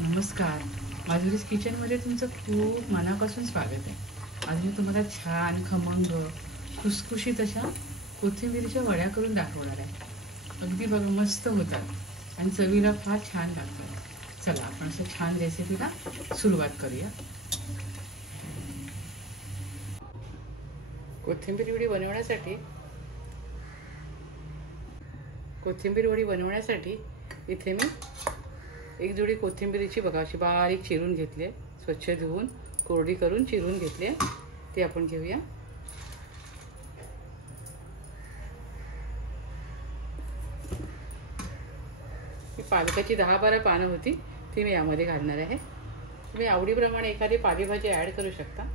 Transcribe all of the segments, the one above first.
नमस्कार, माधुरीज किचनमध्ये तुमचं खूप मनापासून स्वागत आहे. आज मी तुम्हाला छान खमंग खुसखुशीत अशा कोथिंबीरीच्या वड्या करून दाखवणार आहे. अगदी बघा मस्त होतात आणि चवीला फार छान लागतात. चला आपण असं छान रेसिपीला सुरुवात करूया. कोथिंबीर वडी बनवण्यासाठी इथे मी एक जोडी कोथिंबीरीची बघा अशी बारीक चिरून घेतली आहे. स्वच्छ धुवून कोरडी करून चिरून घेतली आहे. ती आपण घेऊया. ही पालकाची 10-12 पानं होती, ती मी यामध्ये घालणार आहे. तुम्ही आवडीप्रमाणे एखादी पालेभाजी ॲड करू शकता.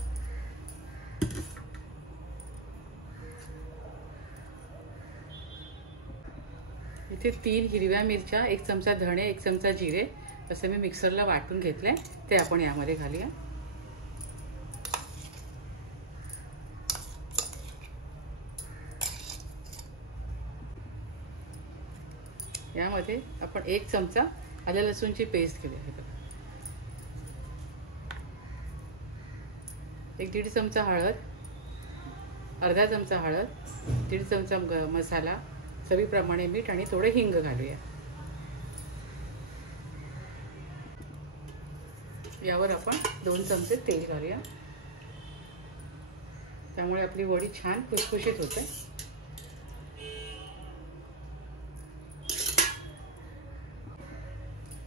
इथे 3 हिरव्या मिरच्या, 1 चमचा धणे, 1 चमचा जिरे असं मी मिक्सरला वाटून घेतलंय. ते आपण यामध्ये घालूया. यामध्ये आपण 1 चमचा आलं लसूणची पेस्ट केली आहे. 1-1.5 चमचा हळद, अर्धा चमचा हळद, 1.5 चमचा मसाला, चवीप्रमाणे मीठ आणि थोडं हिंग घालूया. यावर आपण 2 चमचे तेल घालूया. त्यामुळे आपली वडी छान खुसखुशीत होते.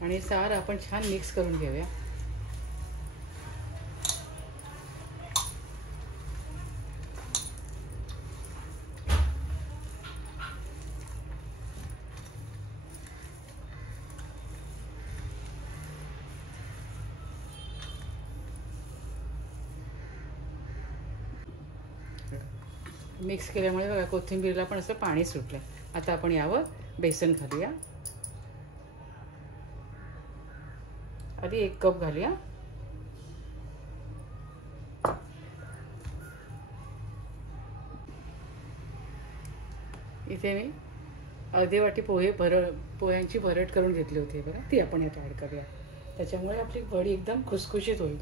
आणि सार आपण छान मिक्स करून घेऊया. मिक्स केल्यामुळे बघा कोथिंबीरला पण असं पाणी सुटलं. आता आपण यावर बेसन घालूया. आधी 1 कप घालूया. इथे मी अर्धी वाटी पोह्यांची भरट करून घेतली होती बघा, ती आपण यात ॲड करूया. त्याच्यामुळे आपली वडी एकदम खुसखुशीत होईल.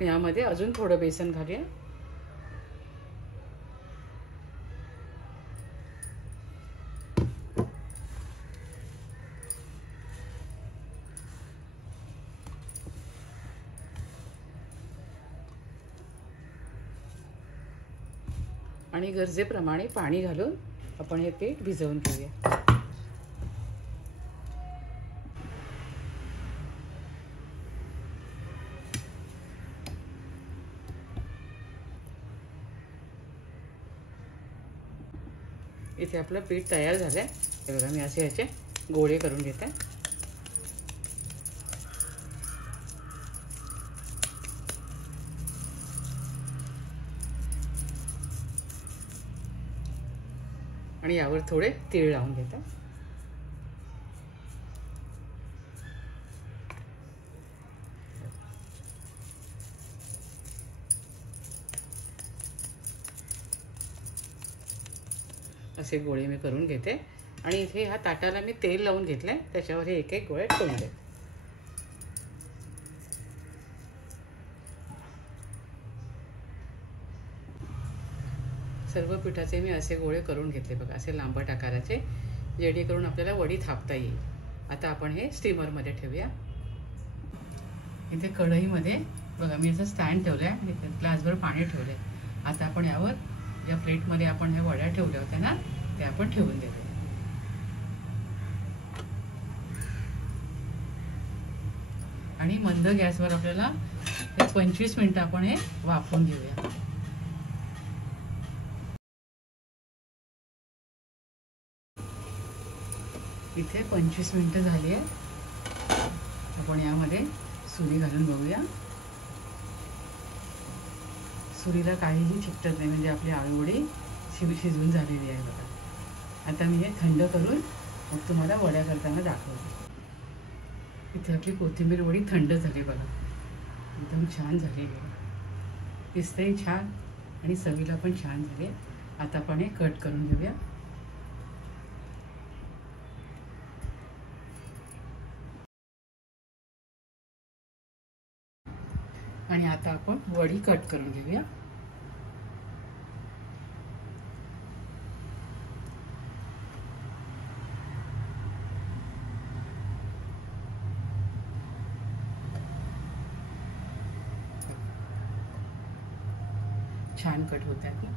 यामध्ये अजून थोडं बेसन घालूया. आणि गरजेप्रमाणे पाणी घालून आपण हे पीठ भिजवून घेऊया. इथे आपलं पीठ तयार झालंय. हे बघा मी असे याचे गोळे करून घेते. आणि यावर थोडे तीळ लावून घेते. असे गोळे मी करून घेते. आणि इथे ह्या ताटाला मी तेल लावून घेतलंय. त्याच्यावर हे 1-1 गोळे ठेवून दे. सर्व पिठाचे मी असे गोळे करून घेतले बघा, असे लांबट आकाराचे, जेणेकरून आपल्याला वडी थापता येईल. आता आपण हे स्टीमरमध्ये ठेवूया. इथे कढईमध्ये बघा मी असं स्टँड ठेवलंय आणि ग्लासभर पाणी ठेवलंय. आता आपण यावर ज्या प्लेटमध्ये आपण ह्या वड्या ठेवल्या होत्या ना, ते आपण ठेवून देतो. आणि मंद गॅसवर आपल्याला 25 मिनिटं आपण हे वाफवून घेऊया. इथे 25 मिनिटं झाली आहे. आपण यामध्ये सुरी घालून बघूया. सुरीला काहीही चिकटत नाही, म्हणजे आपली आळूवडी शिजवून झालेली आहे बघा. आता मी हे थंड करून मग तुम्हाला वड्या करताना दाखवते. इथे आपली कोथिंबीर वडी थंड झाली बघा, एकदम छान झाली आहे. दिसतंही छान आणि चवीला पण छान झाली. आता आपण हे कट करून घेऊया. आणि आता आपण वडी कट करून घेऊया. छान कट होत आहे.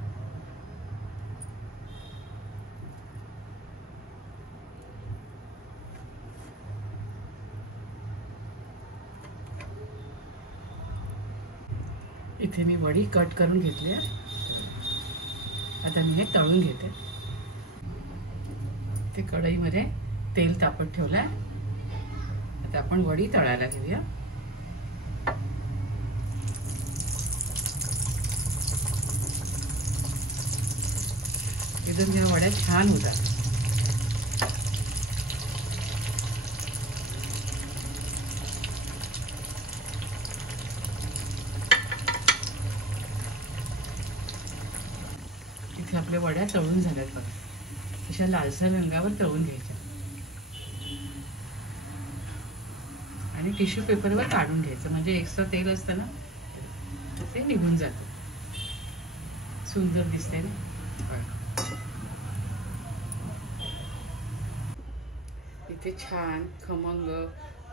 इथे मी वडी कट करून घेतली आहे. आता मी हे तळून घेते. ते कढईमध्ये तेल तापत ठेवलं आहे. आता आपण वडी तळायला घेऊया. एकदम या वड्या छान होतात. इथे आपल्या वड्या तळून झाल्यात बघा. अशा लालसर रंगावर तळून घ्यायच्या आणि टिश्यू पेपरवर काढून घ्यायचं, म्हणजे एक्स्ट्रा तेल असतं ना ते निघून जातं. सुंदर दिसते ना. इथे छान खमंग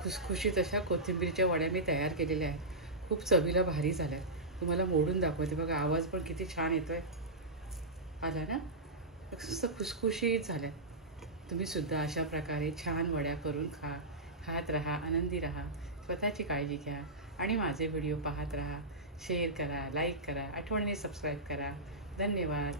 खुसखुशीत अशा कोथिंबीरच्या वड्या मी तयार केलेल्या आहेत. खूप चवीला भारी झाल्या. तुम्हाला मोडून दाखवते बघा. आवाज पण किती छान येतोय. आला ना. मस्त खुसखुशीत झाल्या. तुम्ही सुद्धा अशा प्रकारे छान वड्या करून खात राहा, आनंदी राहा, स्वतःची काळजी घ्या आणि माझे व्हिडिओ पाहत राहा. शेअर करा, लाईक करा, आठवणीने सबस्क्राईब करा. धन्यवाद.